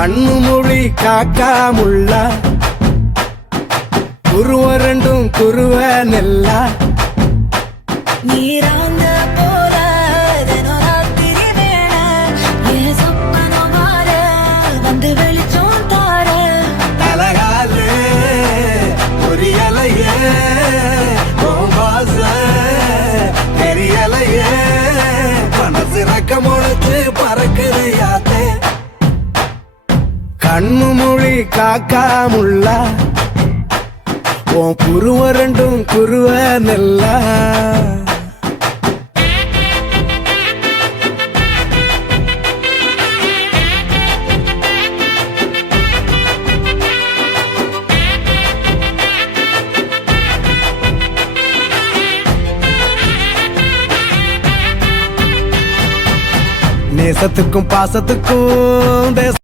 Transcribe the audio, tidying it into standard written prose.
கண்ணு மொழி காக்காமுள்ள குருவ ரெண்டும் குருவ நெல்லா நீராங்க போல தினராத்திரி வேண என் சொப்பனம் வார வந்து வெளிச்சம் தார தலகாலு புரியலையே பாச தெரியலையே மனசு ரக்க முழுத்து பறக்குது யாத்தே கண்ணு மொழி காக்காமுள்ள உன் குருவ ரெண்டும் குருவ நெல்லா நேசத்துக்கும் பாசத்துக்கும்